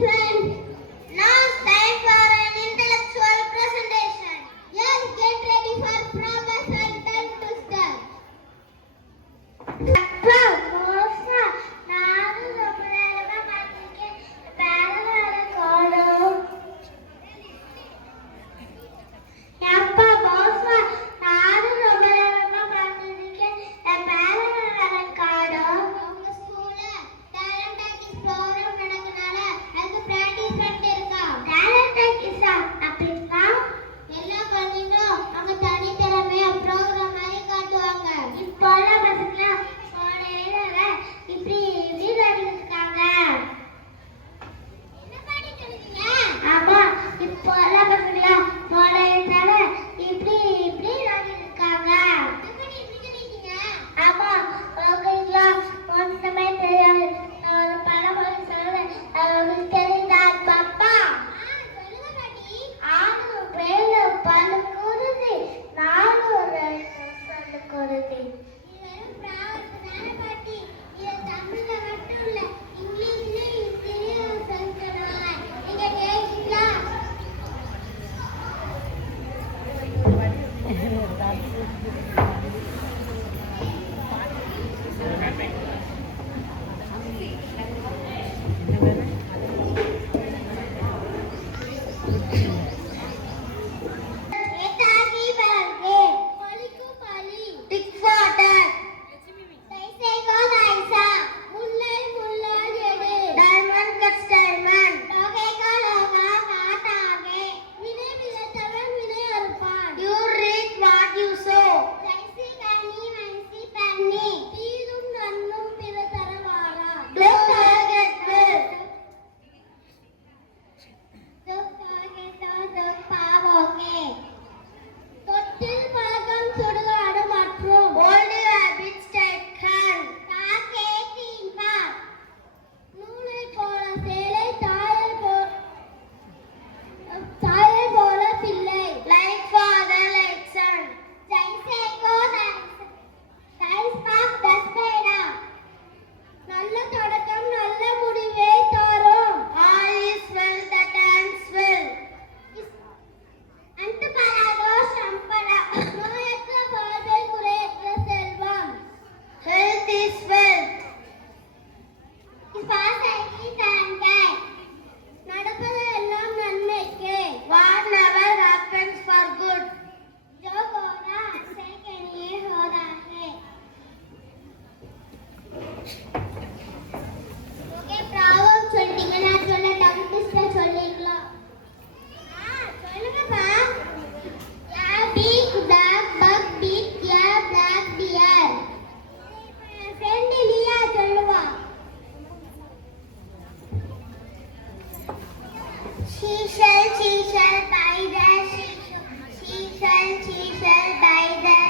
friends. Now it's time for an intellectual presentation. Yes, get ready for Professor Tongue Twister. அப்பா மோசா நானும் ரொம்ப நேரமா பார்த்துருக்கேன். வேற காலம். அப்பா மோசா நானும் ரொம்ப நேரமா பார்த்துருக்கேன். வேற காலம். உங்க ஸ்கூல்ல டேலண்ட் ஆக்டிஸ் ப்ரோக்ராம் நடக்கனால அதுக்கு பிராக்டிஸ் பண்ணிட்டு இருக்கா. டேலண்ட் ஆக்டிஸா அப்படின்னா எல்லா குழந்தைங்களும் அவங்க தனித்திறமைய ப்ரோக்ராம் மாதிரி காட்டுவாங்க. இப்போலாம் பசங்க காலையில இப்படி இப்படி இருக்காங்க. என்ன பாடிட்டு இருக்கீங்க? ஆமா, இப்போலாம் பசங்க காலையில இப்படி இப்படி இருக்காங்க. ஆமா, உங்களுக்கு ஒன்றுமே தெரியாது. ஒரு பழமொழி சொல்லுவேன், உங்களுக்கு தெரியுதா பாப்பா? ஆணும் பேரும் பழுக்குருதி, நானும் சொல்லுக்குருதி. தமிழ்ல மட்டும் இல்ல, இங்கிலீஷ்லயும் தெரியும் சொல்லுவாங்க. நீங்க கேட்டீங்களா? She shall by the